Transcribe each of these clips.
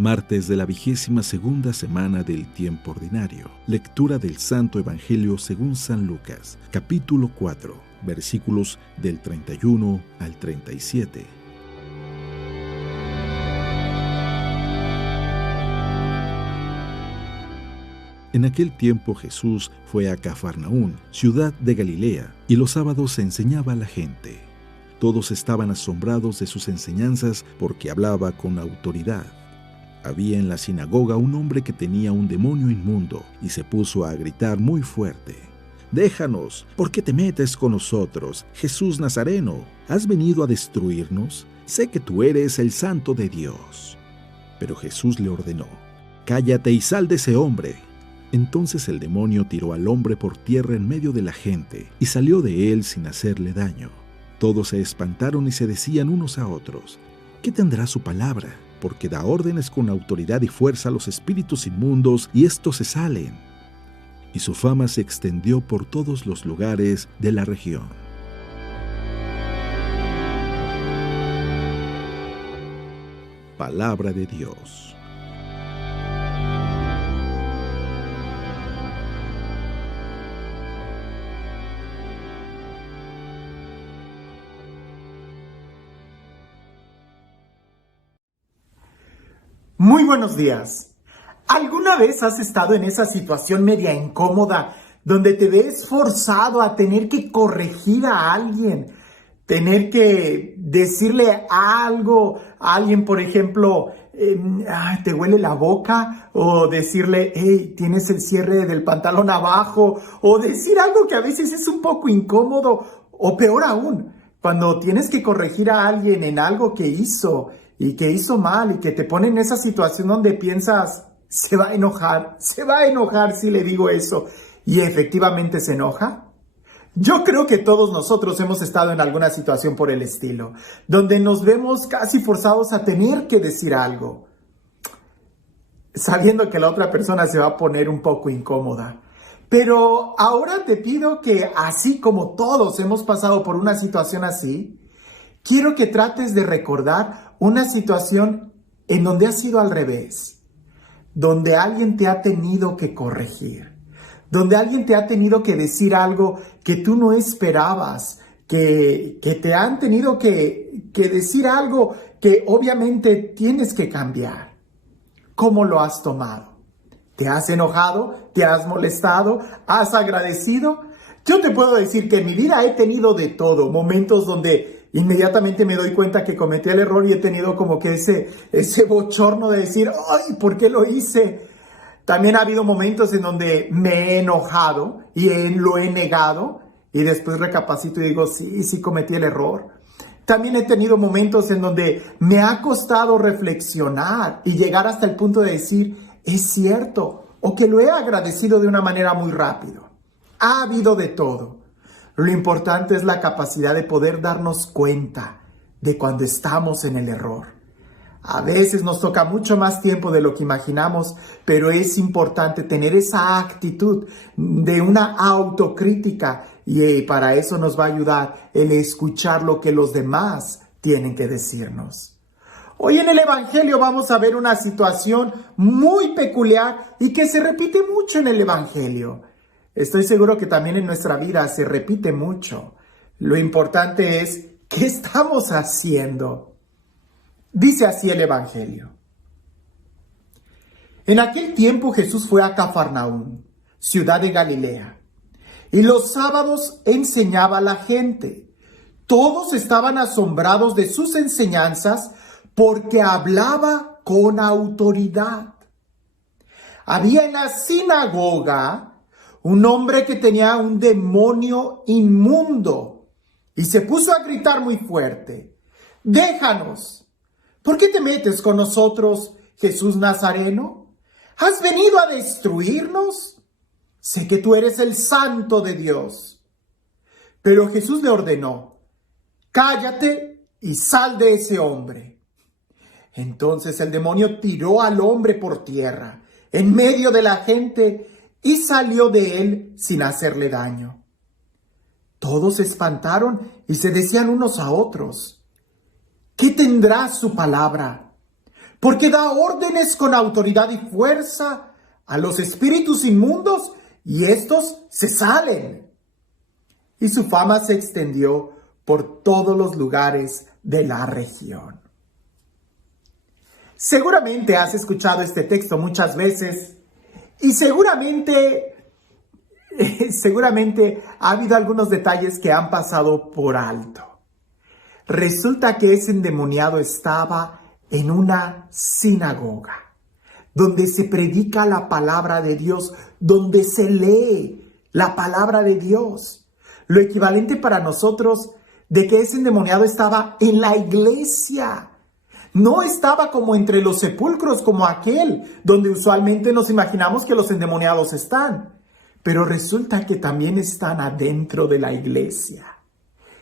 Martes de la 22ª semana del tiempo ordinario. Lectura del Santo Evangelio según San Lucas, capítulo 4, versículos del 31 al 37. En aquel tiempo Jesús fue a Cafarnaún, ciudad de Galilea, y los sábados enseñaba a la gente. Todos estaban asombrados de sus enseñanzas porque hablaba con autoridad. Había en la sinagoga un hombre que tenía un demonio inmundo y se puso a gritar muy fuerte: «Déjanos, ¿por qué te metes con nosotros, Jesús Nazareno? ¿Has venido a destruirnos? Sé que tú eres el Santo de Dios». Pero Jesús le ordenó: «Cállate y sal de ese hombre». Entonces el demonio tiró al hombre por tierra en medio de la gente y salió de él sin hacerle daño. Todos se espantaron y se decían unos a otros: «¿Qué tendrá su palabra? Porque da órdenes con autoridad y fuerza a los espíritus inmundos y estos se salen». Y su fama se extendió por todos los lugares de la región. Palabra de Dios. Muy buenos días. ¿Alguna vez has estado en esa situación media incómoda donde te ves forzado a tener que corregir a alguien, tener que decirle algo a alguien, por ejemplo, te huele la boca, o decirle, hey, tienes el cierre del pantalón abajo, o decir algo que a veces es un poco incómodo, o peor aún, cuando tienes que corregir a alguien en algo que hizo y que hizo mal y que te pone en esa situación donde piensas, se va a enojar si le digo eso, y efectivamente se enoja? Yo creo que todos nosotros hemos estado en alguna situación por el estilo, donde nos vemos casi forzados a tener que decir algo, sabiendo que la otra persona se va a poner un poco incómoda. Pero ahora te pido que, así como todos hemos pasado por una situación así, quiero que trates de recordar una situación en donde ha sido al revés, donde alguien te ha tenido que corregir, donde alguien te ha tenido que decir algo que tú no esperabas, que te han tenido que decir algo que obviamente tienes que cambiar. ¿Cómo lo has tomado? ¿Te has enojado? ¿Te has molestado? ¿Has agradecido? Yo te puedo decir que en mi vida he tenido de todo, momentos donde inmediatamente me doy cuenta que cometí el error y he tenido como que ese bochorno de decir, ¡ay! ¿Por qué lo hice? También ha habido momentos en donde me he enojado y lo he negado y después recapacito y digo, sí cometí el error. También he tenido momentos en donde me ha costado reflexionar y llegar hasta el punto de decir, es cierto, o que lo he agradecido de una manera muy rápido. Ha habido de todo. Lo importante es la capacidad de poder darnos cuenta de cuando estamos en el error. A veces nos toca mucho más tiempo de lo que imaginamos, pero es importante tener esa actitud de una autocrítica y para eso nos va a ayudar el escuchar lo que los demás tienen que decirnos. Hoy en el Evangelio vamos a ver una situación muy peculiar y que se repite mucho en el Evangelio. Estoy seguro que también en nuestra vida se repite mucho. Lo importante es, ¿qué estamos haciendo? Dice así el Evangelio. En aquel tiempo Jesús fue a Cafarnaún, ciudad de Galilea, y los sábados enseñaba a la gente. Todos estaban asombrados de sus enseñanzas porque hablaba con autoridad. Había en la sinagoga un hombre que tenía un demonio inmundo y se puso a gritar muy fuerte: «Déjanos, ¿por qué te metes con nosotros, Jesús Nazareno? ¿Has venido a destruirnos? Sé que tú eres el Santo de Dios». Pero Jesús le ordenó: «Cállate y sal de ese hombre». Entonces el demonio tiró al hombre por tierra, en medio de la gente, y salió de él sin hacerle daño. Todos se espantaron y se decían unos a otros: ¿qué tendrá su palabra? porque da órdenes con autoridad y fuerza a los espíritus inmundos y estos se salen. Y su fama se extendió por todos los lugares de la región. Seguramente has escuchado este texto muchas veces y seguramente ha habido algunos detalles que han pasado por alto. Resulta que ese endemoniado estaba en una sinagoga, donde se predica la palabra de Dios, donde se lee la palabra de Dios. Lo equivalente para nosotros de que ese endemoniado estaba en la iglesia. No estaba como entre los sepulcros como aquel, donde usualmente nos imaginamos que los endemoniados están. Pero resulta que también están adentro de la iglesia.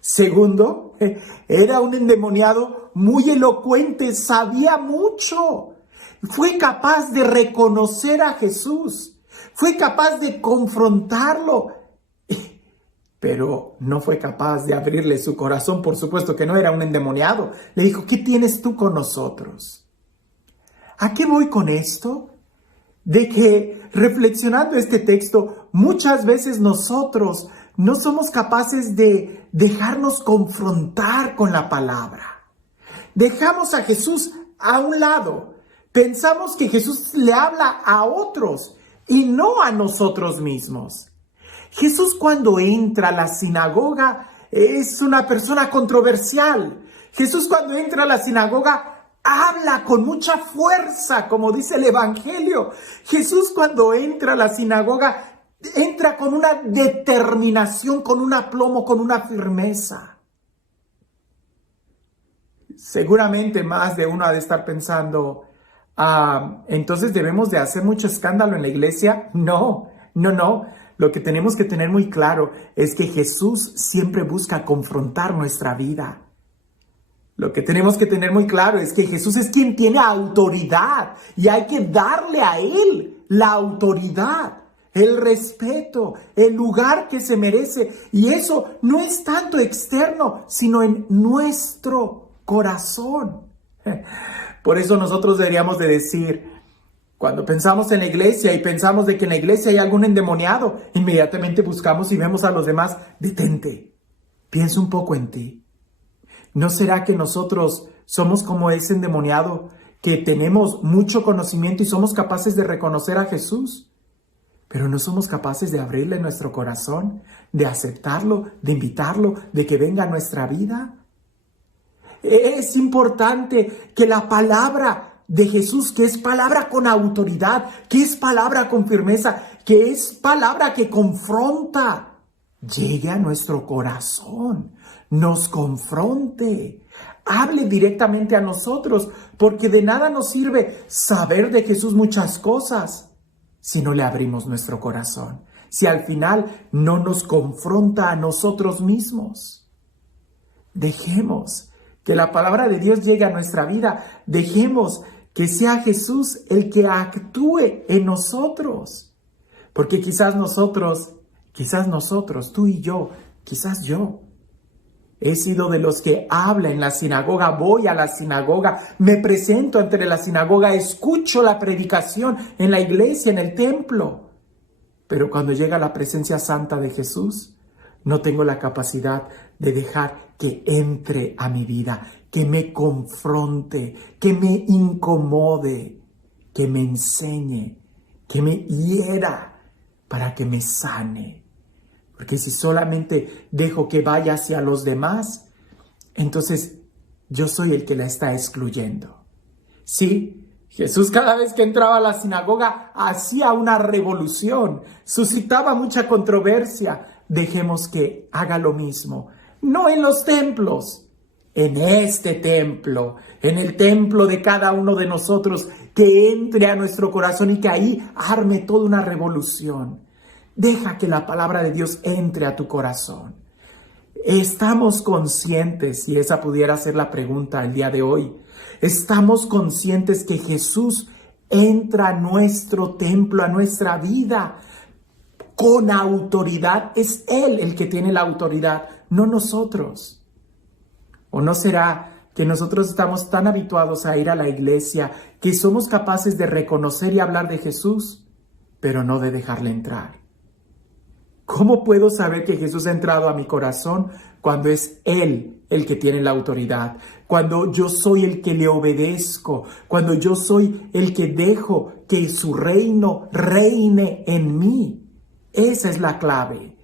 Segundo, era un endemoniado muy elocuente, sabía mucho. Fue capaz de reconocer a Jesús. Fue capaz de confrontarlo. Pero no fue capaz de abrirle su corazón. Por supuesto que no, era un endemoniado. Le dijo, ¿qué tienes tú con nosotros? ¿A qué voy con esto? De que reflexionando este texto, muchas veces nosotros no somos capaces de dejarnos confrontar con la palabra. Dejamos a Jesús a un lado. Pensamos que Jesús le habla a otros y no a nosotros mismos. Jesús cuando entra a la sinagoga es una persona controversial. Jesús cuando entra a la sinagoga habla con mucha fuerza, como dice el Evangelio. Jesús cuando entra a la sinagoga entra con una determinación, con un aplomo, con una firmeza. Seguramente más de uno ha de estar pensando, entonces debemos de hacer mucho escándalo en la iglesia. No. Lo que tenemos que tener muy claro es que Jesús siempre busca confrontar nuestra vida. Lo que tenemos que tener muy claro es que Jesús es quien tiene autoridad y hay que darle a Él la autoridad, el respeto, el lugar que se merece. Y eso no es tanto externo, sino en nuestro corazón. Por eso nosotros deberíamos de decir, cuando pensamos en la iglesia y pensamos de que en la iglesia hay algún endemoniado, inmediatamente buscamos y vemos a los demás. Detente, piensa un poco en ti. ¿No será que nosotros somos como ese endemoniado, que tenemos mucho conocimiento y somos capaces de reconocer a Jesús, pero no somos capaces de abrirle nuestro corazón, de aceptarlo, de invitarlo, de que venga a nuestra vida? Es importante que la palabra de Jesús, que es palabra con autoridad, que es palabra con firmeza, que es palabra que confronta, llegue a nuestro corazón, nos confronte, hable directamente a nosotros, porque de nada nos sirve saber de Jesús muchas cosas si no le abrimos nuestro corazón, si al final no nos confronta a nosotros mismos. Dejemos que la palabra de Dios llegue a nuestra vida, dejemos que sea Jesús el que actúe en nosotros. Porque quizás nosotros, tú y yo, quizás yo, he sido de los que habla en la sinagoga, voy a la sinagoga, me presento ante la sinagoga, escucho la predicación en la iglesia, en el templo. Pero cuando llega la presencia santa de Jesús, no tengo la capacidad de dejar que entre a mi vida, que me confronte, que me incomode, que me enseñe, que me hiera para que me sane. Porque si solamente dejo que vaya hacia los demás, entonces yo soy el que la está excluyendo. Sí, Jesús cada vez que entraba a la sinagoga hacía una revolución, suscitaba mucha controversia. Dejemos que haga lo mismo, no en los templos, en este templo, en el templo de cada uno de nosotros, que entre a nuestro corazón y que ahí arme toda una revolución. Deja que la palabra de Dios entre a tu corazón. ¿Estamos conscientes, si esa pudiera ser la pregunta el día de hoy, estamos conscientes que Jesús entra a nuestro templo, a nuestra vida, con autoridad? Es Él el que tiene la autoridad, no nosotros. ¿O no será que nosotros estamos tan habituados a ir a la iglesia que somos capaces de reconocer y hablar de Jesús, pero no de dejarle entrar. ¿Cómo puedo saber que Jesús ha entrado a mi corazón cuando es Él el que tiene la autoridad? Cuando yo soy el que le obedezco, cuando yo soy el que dejo que su reino reine en mí. Esa es la clave.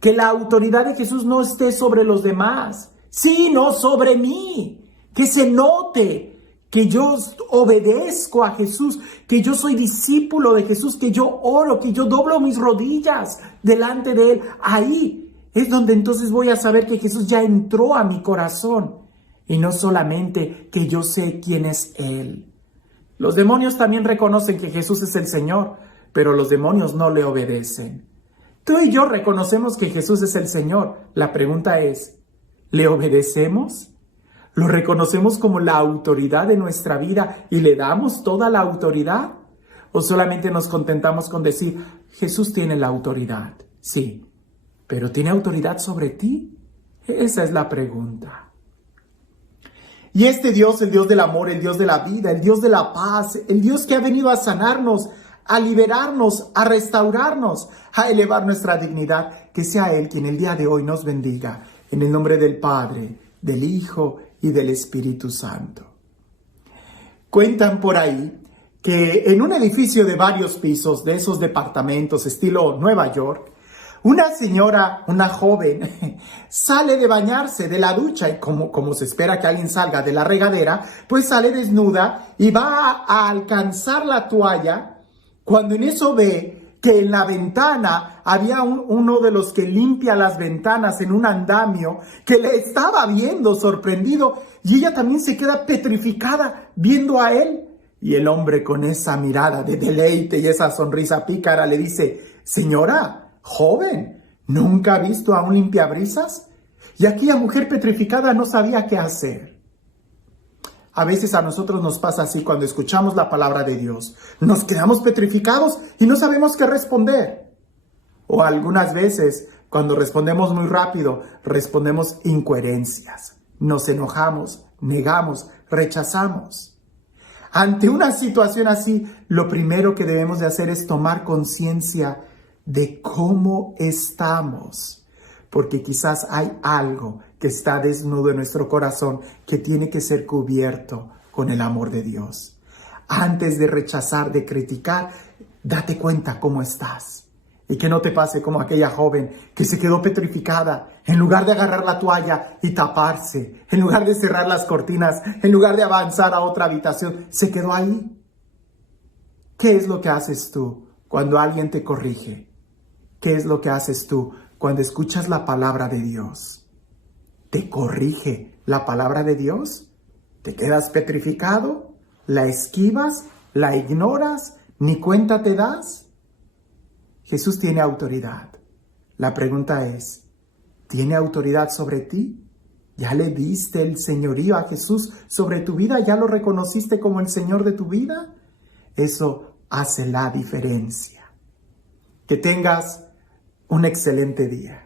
Que la autoridad de Jesús no esté sobre los demás, sino sobre mí. Que se note que yo obedezco a Jesús, que yo soy discípulo de Jesús, que yo oro, que yo doblo mis rodillas delante de Él. Ahí es donde entonces voy a saber que Jesús ya entró a mi corazón y no solamente que yo sé quién es Él. Los demonios también reconocen que Jesús es el Señor, pero los demonios no le obedecen. Tú y yo reconocemos que Jesús es el Señor. La pregunta es, ¿le obedecemos? ¿Lo reconocemos como la autoridad de nuestra vida y le damos toda la autoridad? ¿O solamente nos contentamos con decir, Jesús tiene la autoridad? Sí, pero ¿tiene autoridad sobre ti? Esa es la pregunta. Y este Dios, el Dios del amor, el Dios de la vida, el Dios de la paz, el Dios que ha venido a sanarnos, a liberarnos, a restaurarnos, a elevar nuestra dignidad, que sea Él quien el día de hoy nos bendiga. En el nombre del Padre, del Hijo y del Espíritu Santo. Cuentan por ahí que en un edificio de varios pisos, de esos departamentos estilo Nueva York, una señora, una joven, sale de bañarse de la ducha y como se espera que alguien salga de la regadera, pues sale desnuda y va a alcanzar la toalla cuando en eso ve que en la ventana había uno de los que limpia las ventanas en un andamio que le estaba viendo sorprendido y ella también se queda petrificada viendo a él. Y el hombre con esa mirada de deleite y esa sonrisa pícara le dice, señora, joven, ¿nunca ha visto a un limpiabrisas? Y aquella mujer petrificada no sabía qué hacer. A veces a nosotros nos pasa así cuando escuchamos la palabra de Dios. Nos quedamos petrificados y no sabemos qué responder. O algunas veces, cuando respondemos muy rápido, respondemos incoherencias. Nos enojamos, negamos, rechazamos. Ante una situación así, lo primero que debemos de hacer es tomar conciencia de cómo estamos. Porque quizás hay algo que está desnudo en nuestro corazón que tiene que ser cubierto con el amor de Dios. Antes de rechazar, de criticar, date cuenta cómo estás. Y que no te pase como aquella joven que se quedó petrificada. En lugar de agarrar la toalla y taparse, en lugar de cerrar las cortinas, en lugar de avanzar a otra habitación, se quedó ahí. ¿Qué es lo que haces tú cuando alguien te corrige? ¿Qué es lo que haces tú cuando escuchas la palabra de Dios? ¿Te corrige la palabra de Dios? ¿Te quedas petrificado? ¿La esquivas? ¿La ignoras? ¿Ni cuenta te das? Jesús tiene autoridad. La pregunta es, ¿tiene autoridad sobre ti? ¿Ya le diste el señorío a Jesús sobre tu vida? ¿Ya lo reconociste como el Señor de tu vida? Eso hace la diferencia. Que tengas un excelente día.